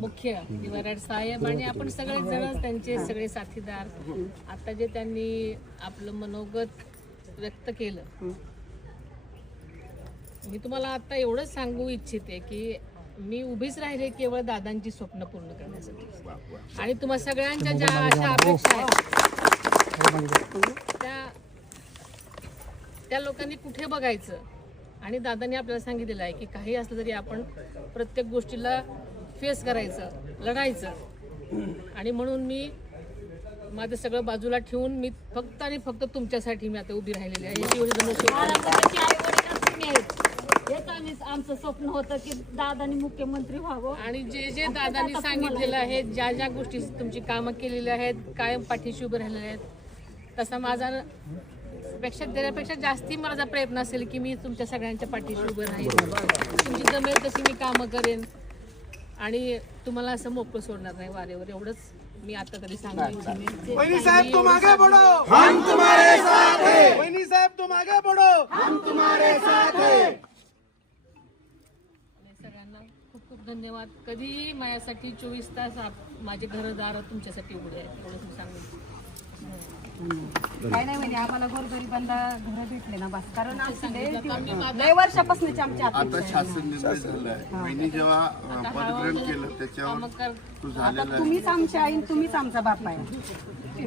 मुख्य वराड साहेब आणि आपण सगळे जण त्यांचे सगळे साथीदार, आता जे त्यांनी आपलं मनोगत व्यक्त केलं, मी तुम्हाला आता एवढंच सांगू इच्छिते की मी उभीच राहिले केवळ दादांची स्वप्न पूर्ण करण्यासाठी. आणि तुम्हा सगळ्यांच्या ज्या अशा अपेक्षा आहेत त्या लोकांनी कुठे बघायचं. आणि दादांनी आपल्याला सांगितलेलं आहे की काही असलं तरी आपण प्रत्येक गोष्टीला फेस करायचं, लढायचं. आणि म्हणून मी माझं सगळं बाजूला ठेवून मी फक्त आणि फक्त तुमच्यासाठी मी आता उभी राहिलेली आहे. आमचं स्वप्न होतं की दादांनी मुख्यमंत्री व्हावं. आणि जे जे दादांनी सांगितलेलं आहे, ज्या ज्या गोष्टी तुमची कामं केलेली आहेत, कायम पाठीशी उभे राहिलेले आहेत, तसा माझा त्यापेक्षा जास्ती माझा प्रयत्न असेल की मी तुमच्या सगळ्यांच्या पाठीशी उभे राहील. तुमची जमेल तशी मी कामं करेन आणि तुम्हाला असं मोकळं सोडणार नाही वारेवर. एवढंच मी आता तरी सांगितलं. वहिनी साहेब तुम आगे बढ़ो, हम तुम्हारे साथ हैं. वहिनी साहेब तुम आगे बढ़ो, हम तुम्हारे साथ हैं. सगळ्यांना खूप खूप धन्यवाद. कधीही माझ्यासाठी 24 तास माझे घरदार तुमच्यासाठी उघडे आहेत. एवढंच मी सांगेन. काय नाही म्हणजे आम्हाला गोरगरिबांना घर भेटले ना बस. कारण लय वर्षापासून आमच्या आता शासन निर्णय झालाय. वहिनी जेव्हा पदग्रहण केलं त्याच्यावर तो झालेला आहे. तुम्हीच आमच्या आई, तुम्हीच आमचा बाप आहे.